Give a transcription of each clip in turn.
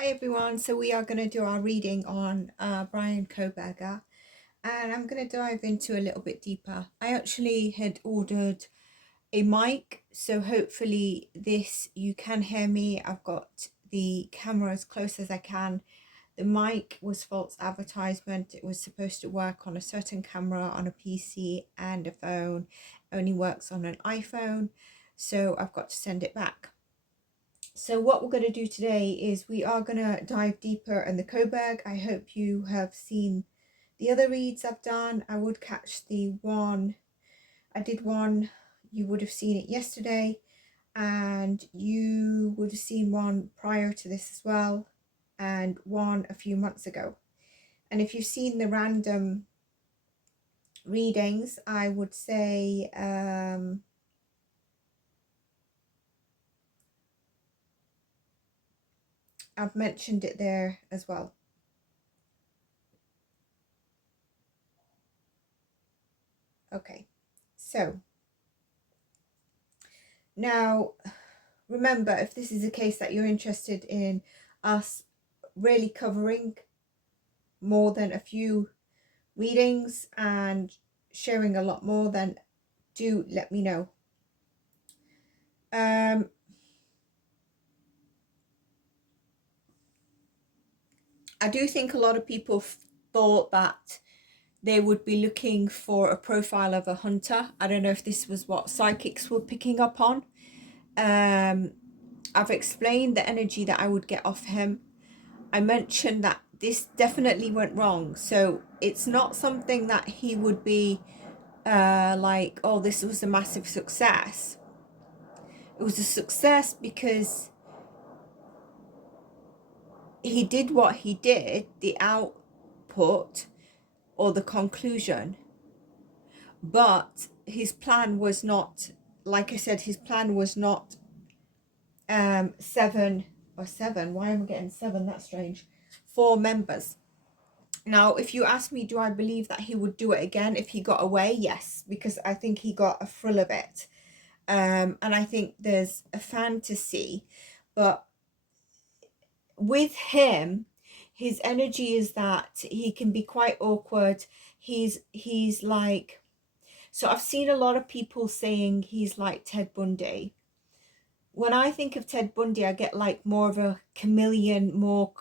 Hi everyone, so we are going to do our reading on Bryan and I'm going to dive into a little bit deeper. I actually had ordered a mic, so hopefully this you can hear me. I've got the camera as close as I can. The mic was false advertisement. It was supposed to work on a certain camera on a PC and a phone. It only works on an iPhone, so I've got to send it back. So what we're going to do today is we are going to dive deeper in the Kohberg. I hope you have seen the other reads I've done. I would catch the one, I did one, you would have seen it yesterday, and you would have seen one prior to this as well, and one a few months ago. And if you've seen the random readings, I would say I've mentioned it there as well. Okay, so now remember, if this is a case that you're interested in us really covering more than a few readings and sharing a lot more, then do let me know. I do think a lot of people thought that they would be looking for a profile of a hunter. I don't know if this was what psychics were picking up on. I've explained the energy that I would get off him. I mentioned that this definitely went wrong. So it's not something that he would be like, oh, this was a massive success. It was a success because he did what he did, the output or the conclusion. But his plan was not, like I said, his plan was not 7, why am I getting 7? That's strange. 4 members. Now, if you ask me, do I believe that he would do it again if he got away? Yes, because I think he got a thrill of it. And I think there's a fantasy. But with him, his energy is that he can be quite awkward. He's like, so I've seen a lot of people saying he's like Ted Bundy. When I think of Ted Bundy, I get like more of a chameleon, more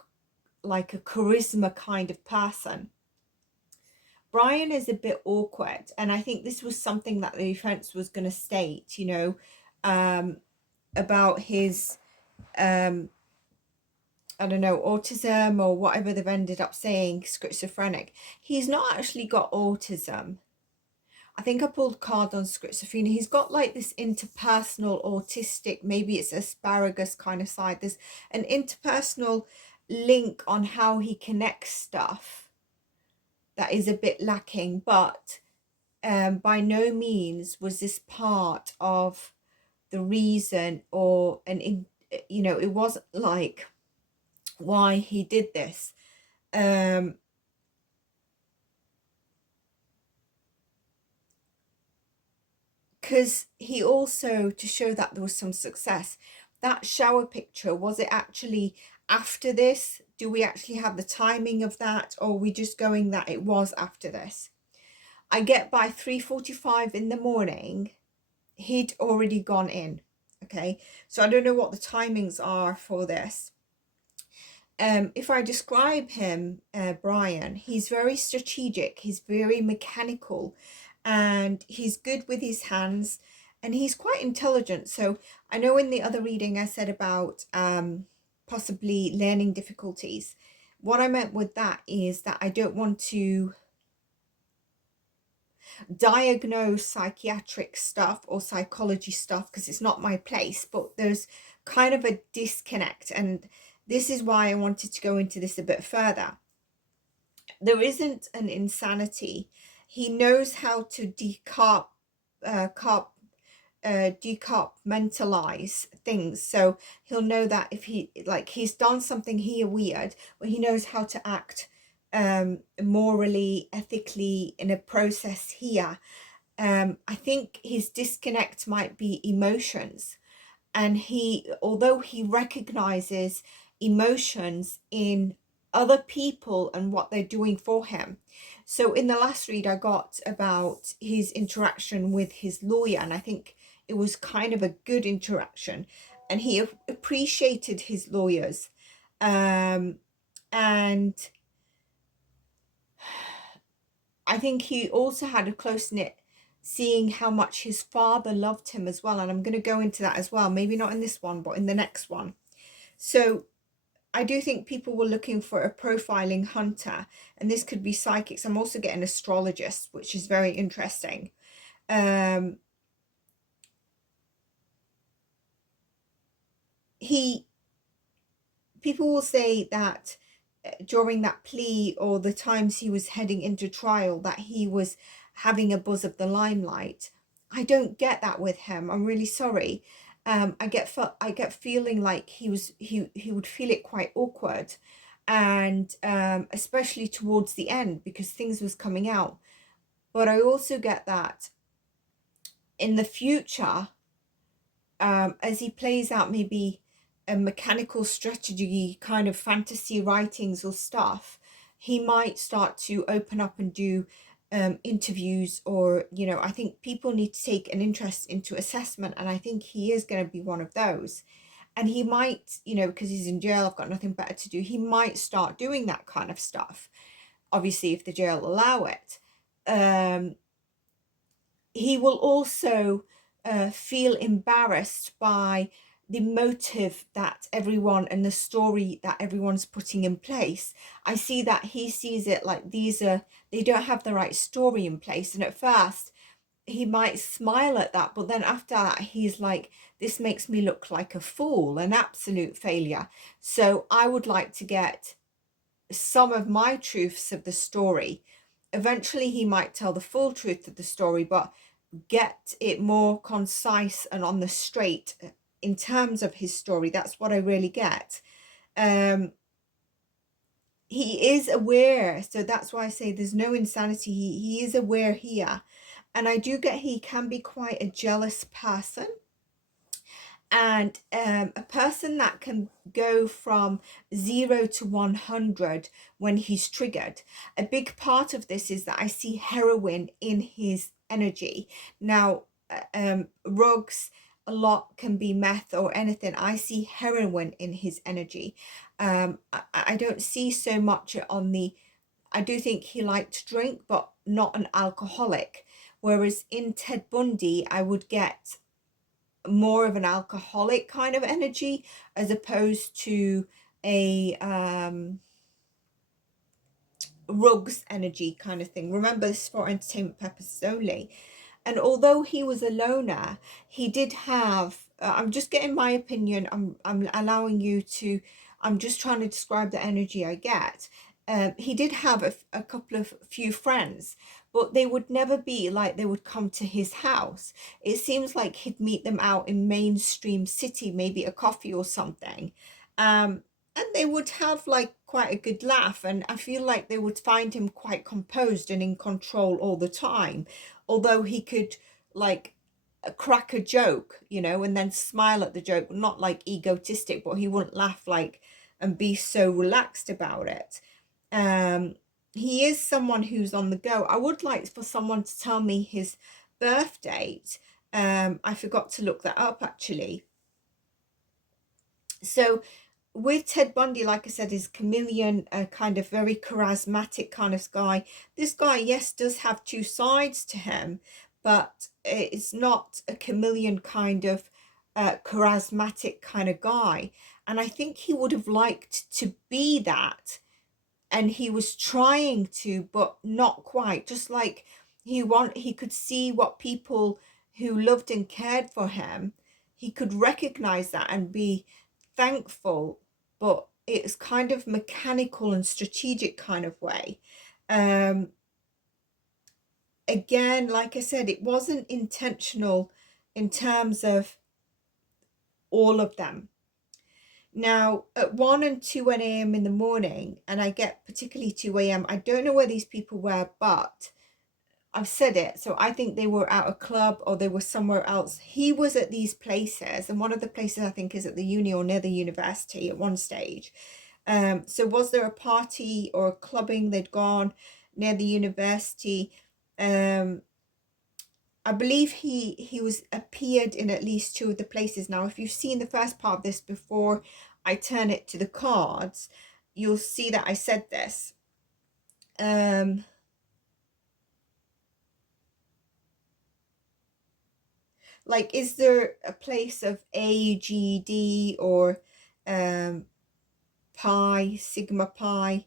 like a charisma kind of person. Bryan is a bit awkward, and I think this was something that the defense was going to state, you know, about his I don't know, autism or whatever they've ended up saying, schizophrenic. He's not actually got autism. I think I pulled a card on schizophrenia. He's got like this interpersonal autistic, maybe it's asparagus kind of side. There's an interpersonal link on how he connects stuff that is a bit lacking, but by no means was this part of the reason or you know, it wasn't like why he did this. Because he also, to show that there was some success, that shower picture, was it actually after this? Do we actually have the timing of that, or are we just going that it was after this? I get by 3:45 in the morning, he'd already gone in. Okay, so I don't know what the timings are for this. If I describe him, Bryan, he's very strategic, he's very mechanical, and he's good with his hands, and he's quite intelligent. So I know in the other reading I said about possibly learning difficulties. What I meant with that is that I don't want to diagnose psychiatric stuff or psychology stuff because it's not my place, but there's kind of a disconnect, and this is why I wanted to go into this a bit further. There isn't an insanity. He knows how to decompartmentalize things. So he'll know that if he, like, he's done something here weird, but he knows how to act morally, ethically in a process here. I think his disconnect might be emotions. And he, although he recognizes emotions in other people and what they're doing for him. So in the last read, I got about his interaction with his lawyer, and I think it was kind of a good interaction, and he appreciated his lawyers. And I think he also had a close knit, seeing how much his father loved him as well. And I'm going to go into that as well, maybe not in this one, but in the next one. So I do think people were looking for a profiling hunter, and this could be psychics. I'm also getting astrologists, which is very interesting. People will say that during that plea, or the times he was heading into trial, that he was having a buzz of the limelight. I don't get that with him. I'm really sorry. I get feeling like he would feel it quite awkward, and especially towards the end, because things was coming out. But I also get that in the future, as he plays out maybe a mechanical strategy kind of fantasy writings or stuff, he might start to open up and do interviews, or I think people need to take an interest into assessment, and I think he is going to be one of those. And he might, because he's in jail, I've got nothing better to do, he might start doing that kind of stuff, obviously if the jail allow it. He will also feel embarrassed by the motive that everyone and the story that everyone's putting in place. I see that he sees it like they don't have the right story in place, and at first he might smile at that, but then after that he's like, this makes me look like a fool, an absolute failure. So I would like to get some of my truths of the story. Eventually he might tell the full truth of the story, but get it more concise and on the straight in terms of his story. That's what I really get. He is aware, so that's why I say there's no insanity. He is aware here, and I do get he can be quite a jealous person, and a person that can go from 0 to 100 when he's triggered. A big part of this is that I see heroin in his energy. Now, rugs, a lot can be meth or anything. I see heroin in his energy. I don't see so much on the, I do think he liked to drink, but not an alcoholic. Whereas in Ted Bundy, I would get more of an alcoholic kind of energy, as opposed to a rugs energy kind of thing. Remember, this is for entertainment purposes only. And although he was a loner, he did have, I'm just getting my opinion, I'm allowing you to, I'm just trying to describe the energy I get. He did have a couple of few friends, but they would never be like they would come to his house. It seems like he'd meet them out in mainstream city, maybe a coffee or something. And they would have like quite a good laugh, and I feel like they would find him quite composed and in control all the time, although he could like crack a joke, and then smile at the joke, not like egotistic, but he wouldn't laugh like and be so relaxed about it. He is someone who's on the go. I would like for someone to tell me his birth date. I forgot to look that up actually. So with Ted Bundy, like I said, is chameleon, a kind of very charismatic kind of guy. This guy, yes, does have two sides to him, but it's not a chameleon kind of charismatic kind of guy. And I think he would have liked to be that, and he was trying to, but not quite. Just like he could see what people who loved and cared for him, he could recognize that and be thankful, but it's kind of mechanical and strategic kind of way. Again, like I said, it wasn't intentional in terms of all of them. Now, at 1 and 2 a.m. in the morning, and I get particularly 2 a.m., I don't know where these people were, but I've said it, so I think they were at a club or they were somewhere else. He was at these places, and one of the places I think is at the uni or near the university at one stage. So was there a party or a clubbing they'd gone near the university? I believe he was appeared in at least two of the places. Now, if you've seen the first part of this before I turn it to the cards, you'll see that I said this. Like, is there a place of A, G, D, or pi, sigma pi?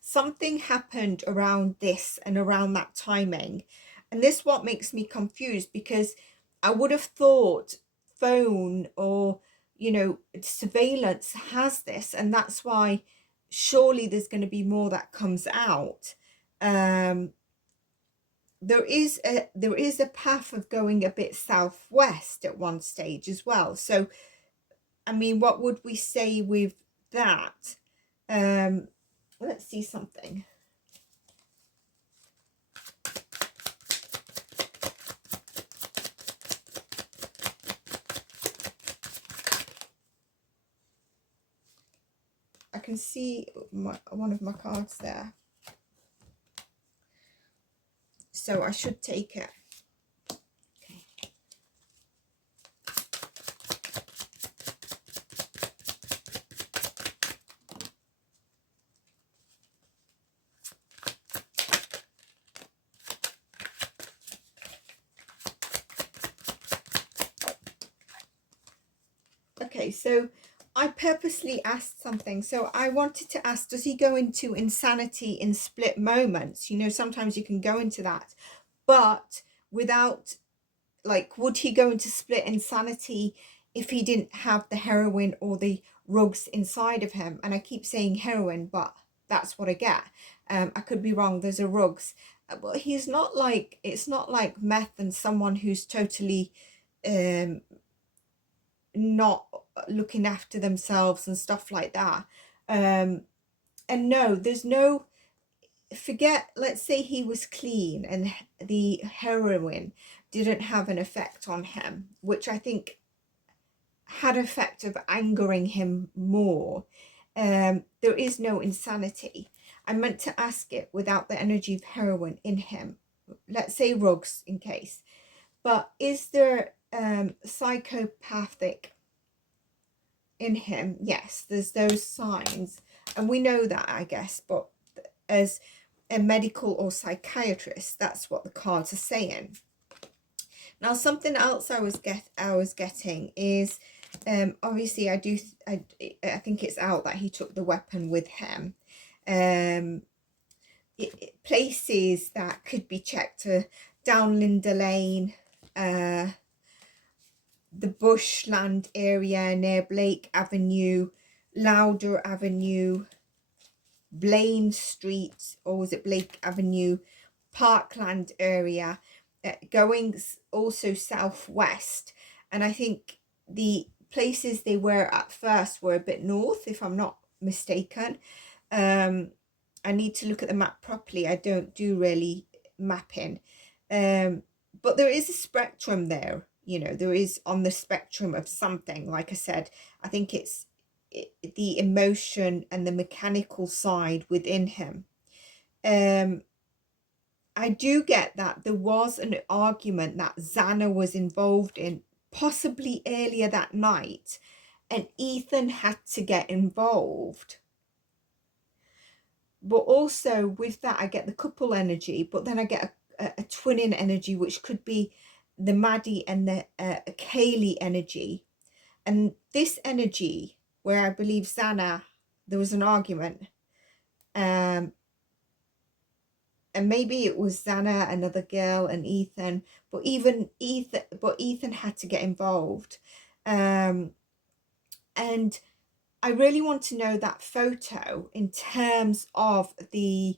Something happened around this and around that timing. And this what makes me confused, because I would have thought phone or, you know, surveillance has this, and that's why surely there's going to be more that comes out. There is a path of going a bit southwest at one stage as well. So, I mean, what would we say with that? Let's see something. I can see one of my cards there, so I should take it. Okay, so I purposely asked something. So I wanted to ask, does he go into insanity in split moments? You know, sometimes you can go into that, but without, like, would he go into split insanity if he didn't have the heroin or the rugs inside of him? And I keep saying heroin, but that's what I get. I could be wrong. There's a rugs, but he's not like, it's not like meth and someone who's totally not looking after themselves and stuff like that. And no, there's no, forget, let's say he was clean and the heroin didn't have an effect on him, which I think had effect of angering him more. There is no insanity. I meant to ask it without the energy of heroin in him. Let's say rugs in case. But is there psychopathic in him? Yes, there's those signs. And we know that, I guess. But as a medical or psychiatrist, that's what the cards are saying. Now, something else I was getting is, obviously I think it's out that he took the weapon with him. Places that could be checked are down Linda Lane, the bushland area near Blake Avenue, Lauder Avenue, Blaine Street, or was it Blake Avenue, Parkland area, going also southwest. And I think the places they were at first were a bit north, if I'm not mistaken. I need to look at the map properly. I don't do really mapping. But there is a spectrum there. You know, there is on the spectrum of something. Like I said, I think it's the emotion and the mechanical side within him. I do get that there was an argument that Xana was involved in, possibly earlier that night, and Ethan had to get involved. But also with that, I get the couple energy, but then I get a twinning energy, which could be the Maddie and the Kaylee energy. And this energy, where I believe Xana, there was an argument, and maybe it was Xana, another girl, and Ethan, but Ethan had to get involved. And I really want to know that photo in terms of the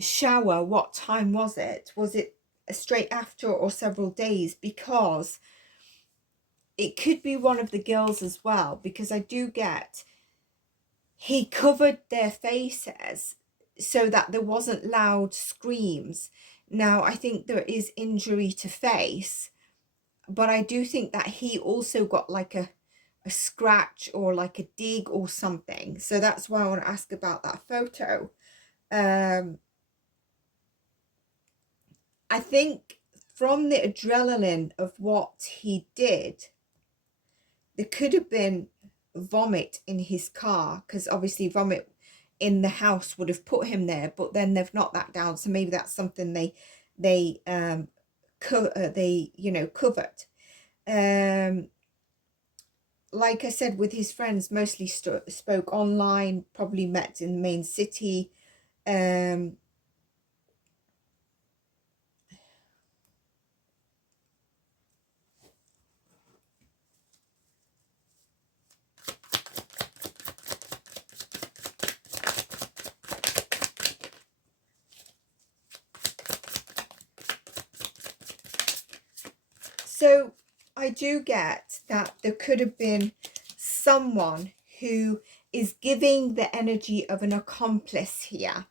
shower. What time was it? Was it straight after or several days? Because it could be one of the girls as well, because I do get he covered their faces so that there wasn't loud screams. Now, I think there is injury to face, but I do think that he also got like a scratch or like a dig or something. So that's why I want to ask about that photo. I think from the adrenaline of what he did, there could have been vomit in his car, because obviously vomit in the house would have put him there, but then they've knocked that down, so maybe that's something they covered. Like I said, with his friends, mostly spoke online, probably met in the main city. So I do get that there could have been someone who is giving the energy of an accomplice here.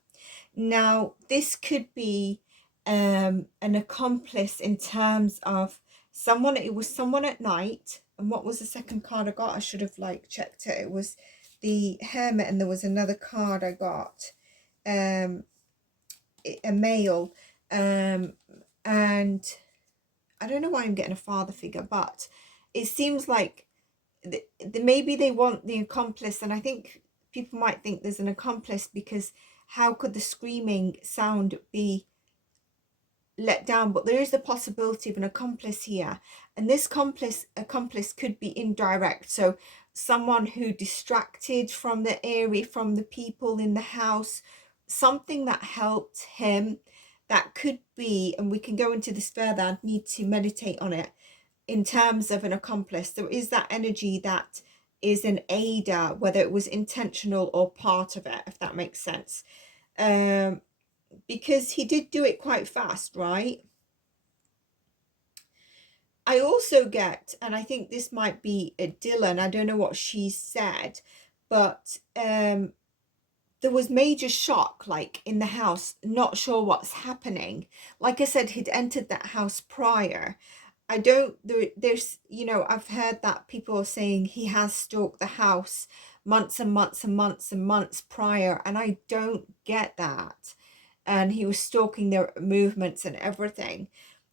Now, this could be an accomplice in terms of someone, it was someone at night. And what was the second card I got? I should have like checked it. It was the Hermit, and there was another card I got, a male, and I don't know why I'm getting a father figure, but it seems like maybe they want the accomplice. And I think people might think there's an accomplice, because how could the screaming sound be let down? But there is the possibility of an accomplice here, and this accomplice could be indirect. So someone who distracted from the area, from the people in the house, something that helped him. That could be, and we can go into this further, I need to meditate on it. In terms of an accomplice, there is that energy that is an aider, whether it was intentional or part of it, if that makes sense. Because he did do it quite fast, right? I also get, and I think this might be a Dylan, I don't know what she said, but there was major shock, like in the house, not sure what's happening. Like I said, he'd entered that house prior. I don't, there's, I've heard that people are saying he has stalked the house months and months and months and months prior, and I don't get that. And he was stalking their movements and everything.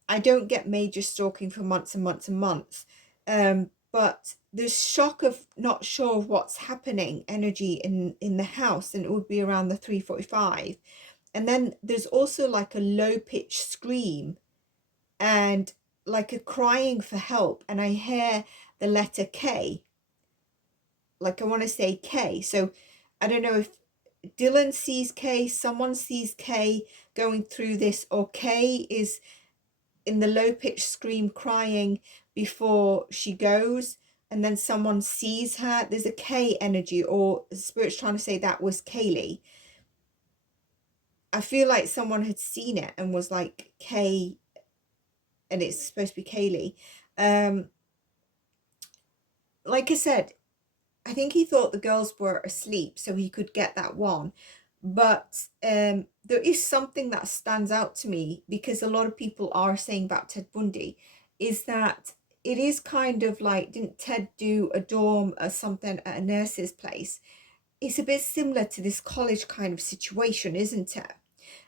I don't get major stalking for months and months and months. But there's shock of not sure of what's happening energy in the house, and it would be around the 3:45. And then there's also like a low pitched scream and like a crying for help, and I hear the letter K, like I want to say K. So I don't know if Dylan sees K, someone sees K going through this, or K is in the low pitched scream crying before she goes, and then someone sees her. There's a K energy, or the spirit's trying to say that was Kaylee. I feel like someone had seen it and was like K, and it's supposed to be Kaylee. Like I said, I think he thought the girls were asleep so he could get that one. But there is something that stands out to me, because a lot of people are saying about Ted Bundy, is that it is kind of like, didn't Ted do a dorm or something at a nurse's place? It's a bit similar to this college kind of situation, isn't it?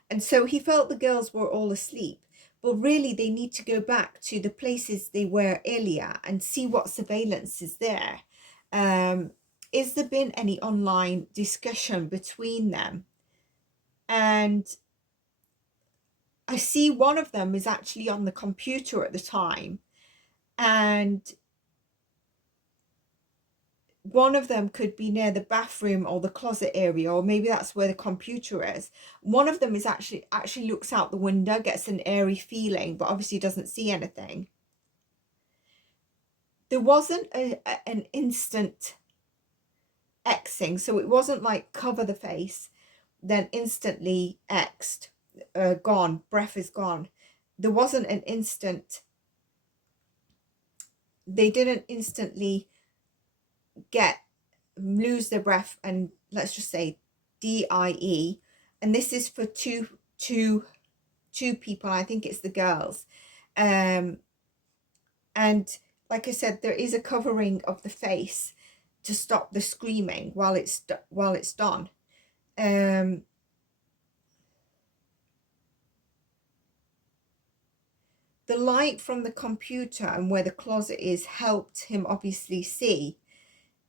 And so he felt the girls were all asleep, but really they need to go back to the places they were earlier and see what surveillance is there. Is there been any online discussion between them? And I see one of them is actually on the computer at the time, and one of them could be near the bathroom or the closet area, or maybe that's where the computer is. One of them is actually looks out the window, gets an airy feeling, but obviously doesn't see anything. There wasn't an instant Xing, so it wasn't like cover the face, then instantly X'd, gone, breath is gone. There wasn't an instant, they didn't instantly get lose their breath and let's just say die, and this is for two people. I think it's the girls, and like I said, there is a covering of the face to stop the screaming while it's done. The light from the computer and where the closet is helped him obviously see.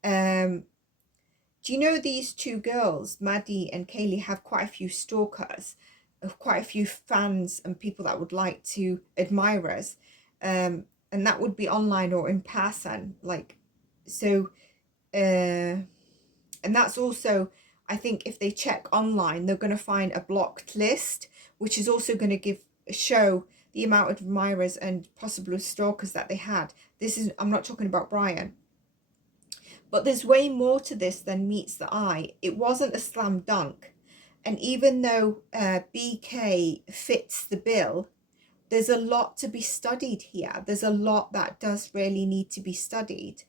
Do you know these two girls, Maddie and Kaylee, have quite a few stalkers, quite a few fans and people that would like to admire us, and that would be online or in person, like, so, and that's also, I think if they check online, they're going to find a blocked list, which is also going to show the amount of admirers and possible stalkers that they had. This is, I'm not talking about Bryan. But there's way more to this than meets the eye. It wasn't a slam dunk. And even though BK fits the bill, there's a lot to be studied here. There's a lot that does really need to be studied.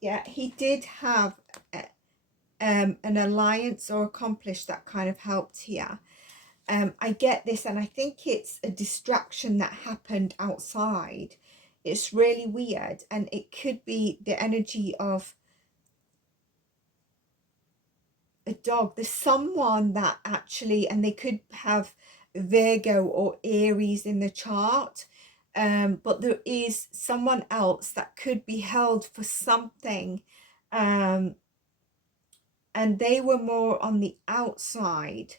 Yeah, he did have an alliance or accomplice that kind of helped here. I get this, and I think it's a distraction that happened outside. It's really weird, and it could be the energy of a dog. There's someone that actually, and they could have Virgo or Aries in the chart, but there is someone else that could be held for something, and they were more on the outside.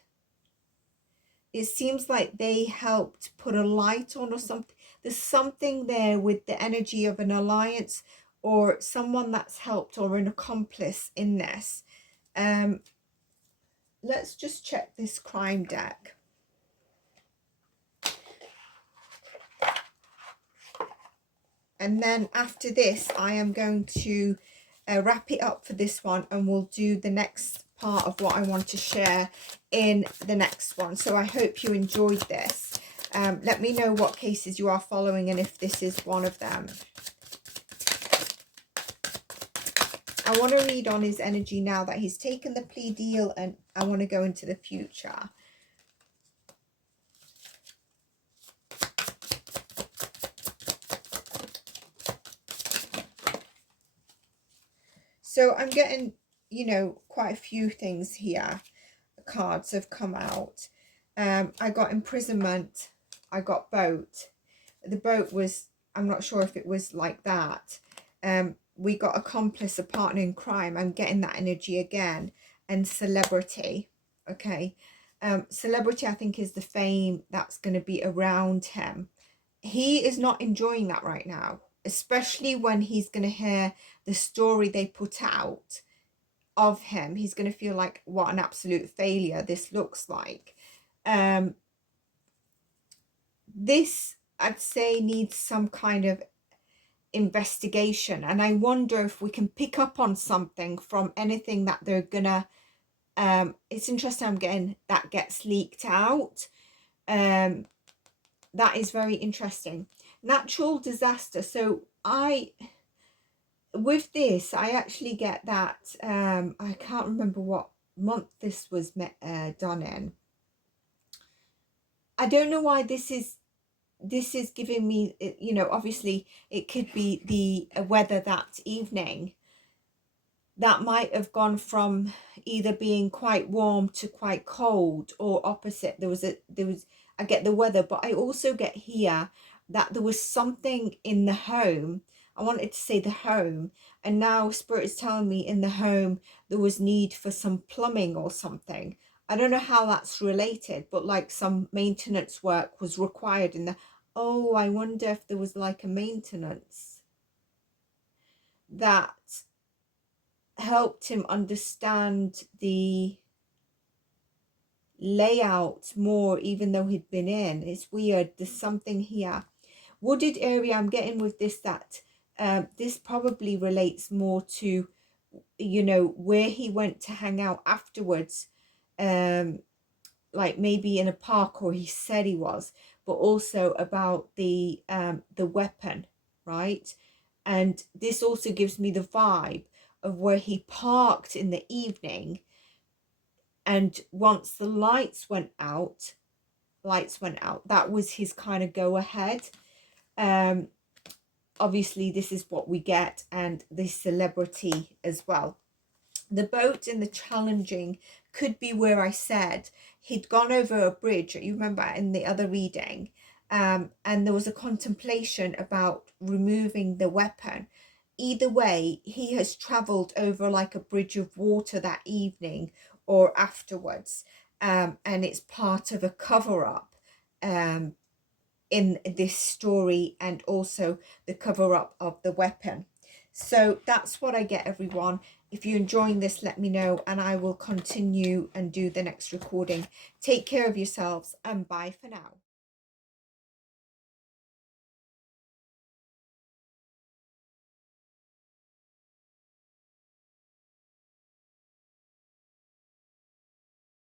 It seems like they helped put a light on or something. There's something there with the energy of an alliance or someone that's helped or an accomplice in this. Let's just check this crime deck. And then after this, I am going to wrap it up for this one, and we'll do the next part of what I want to share in the next one. So I hope you enjoyed this. Let me know what cases you are following and if this is one of them. I want to read on his energy now that he's taken the plea deal, and I want to go into the future. So I'm getting, you know, quite a few things here. Cards have come out. I got imprisonment. I got boat. The boat was, I'm not sure if it was like that. We got accomplice, a partner in crime. I'm getting that energy again. And celebrity. Okay. Celebrity, I think, is the fame that's going to be around him. He is not enjoying that right now, especially when he's going to hear the story they put out of him. He's going to feel like, what an absolute failure this looks like. This, I'd say, needs some kind of investigation, and I wonder if we can pick up on something from anything that they're gonna, it's interesting, I'm getting that gets leaked out. That is very interesting. Natural disaster. So with this, I actually get that, I can't remember what month this was done in. I don't know why this is giving me, you know, obviously it could be the weather that evening that might have gone from either being quite warm to quite cold, or opposite. I get the weather, but I also get here that there was something in the home. I wanted to say the home, and now Spirit is telling me in the home there was need for some plumbing or something. I don't know how that's related, but like some maintenance work was required in the, oh, I wonder if there was like a maintenance that helped him understand the layout more, even though he'd been in. It's weird. There's something here. Wooded area, I'm getting with this that this probably relates more to you know, where he went to hang out afterwards, like maybe in a park, or he said he was, but also about the weapon, right? And this also gives me the vibe of where he parked in the evening, and once the lights went out, that was his kind of go ahead. Obviously this is what we get, and the celebrity as well. The boat and the challenging could be where I said he'd gone over a bridge, you remember in the other reading, and there was a contemplation about removing the weapon. Either way, he has travelled over like a bridge of water that evening or afterwards, and it's part of a cover-up in this story, and also the cover-up of the weapon. So that's what I get, everyone. If you're enjoying this, let me know, and I will continue and do the next recording. Take care of yourselves, and bye for now.